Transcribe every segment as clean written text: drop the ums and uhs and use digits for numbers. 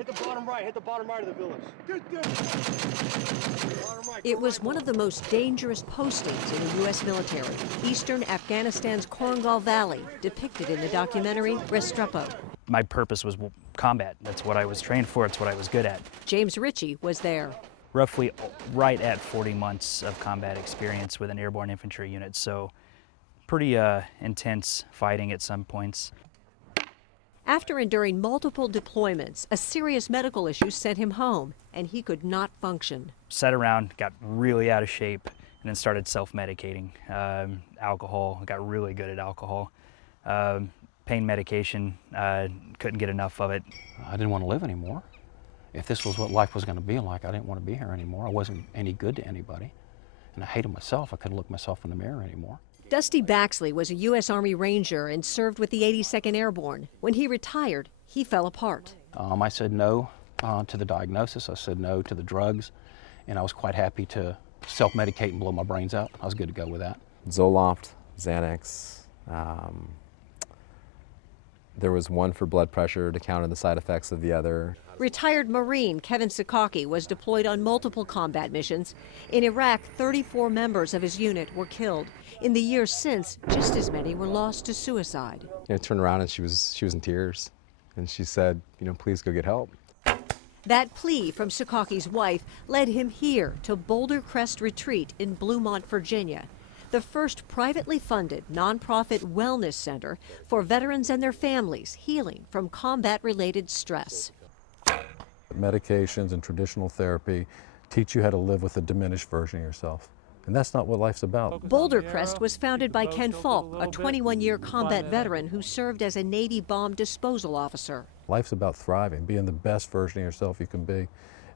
hit the bottom right. Hit the bottom right of the village. It was one of the most dangerous postings in the U.S. military, eastern Afghanistan's Korangal Valley, depicted in the documentary Restrepo. My purpose was combat. That's what I was trained for. It's what I was good at. James Ritchie was there. Roughly right at 40 months of combat experience with an airborne infantry unit, so pretty intense fighting at some points. After enduring multiple deployments, a serious medical issue sent him home, and he could not function. Sat around, got really out of shape, and then started self-medicating. Alcohol, got really good at alcohol. Pain medication, couldn't get enough of it. I didn't want to live anymore. If this was what life was going to be like, I didn't want to be here anymore. I wasn't any good to anybody, and I hated myself. I couldn't look myself in the mirror anymore. Dusty Baxley was a U.S. Army Ranger and served with the 82nd Airborne. When he retired, he fell apart. I said no to the diagnosis. I said no to the drugs, and I was quite happy to self-medicate and blow my brains out. I was good to go with that. Zoloft, Xanax. There was one for blood pressure to counter the side effects of the other. Retired Marine Kevin Sikaki was deployed on multiple combat missions. In Iraq, 34 members of his unit were killed. In the years since, just as many were lost to suicide. I turned around and she was in tears, and she said, please go get help. That plea from Sikaki's wife led him here to Boulder Crest Retreat in Bluemont, Virginia, the first privately funded nonprofit wellness center for veterans and their families healing from combat-related stress. Medications and traditional therapy teach you how to live with a diminished version of yourself. And that's not what life's about. Boulder Crest was founded by Ken Falk, a 21-year combat veteran who served as a Navy bomb disposal officer. Life's about thriving, being the best version of yourself you can be.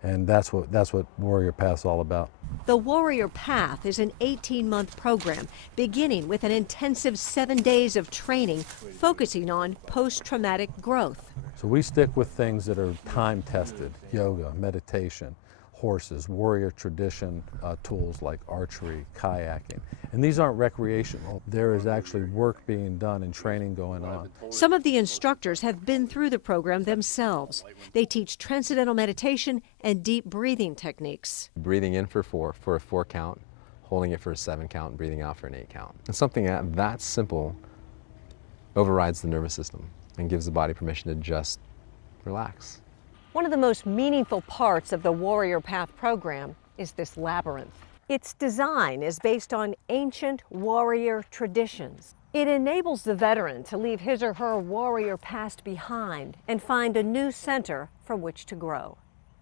And that's what Warrior Path's all about. The Warrior Path is an 18-month program beginning with an intensive 7 days of training focusing on post-traumatic growth. So we stick with things that are time-tested: yoga, meditation, horses, warrior tradition tools like archery, kayaking. And these aren't recreational. There is actually work being done and training going on. Some of the instructors have been through the program themselves. They teach transcendental meditation and deep breathing techniques. Breathing in for a 4 count, holding it for a 7 count, and breathing out for an 8 count. And something that simple overrides the nervous system and gives the body permission to just relax. One of the most meaningful parts of the Warrior Path program is this labyrinth. Its design is based on ancient warrior traditions. It enables the veteran to leave his or her warrior past behind and find a new center from which to grow.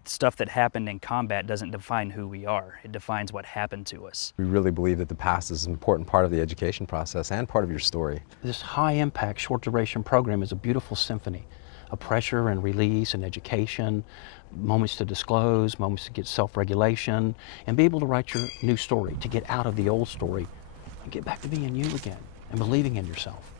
Stuff that happened in combat doesn't define who we are. It defines what happened to us. We really believe that the past is an important part of the education process and part of your story. This high-impact, short-duration program is a beautiful symphony of pressure and release and education, moments to disclose, moments to get self-regulation, and be able to write your new story, to get out of the old story and get back to being you again and believing in yourself.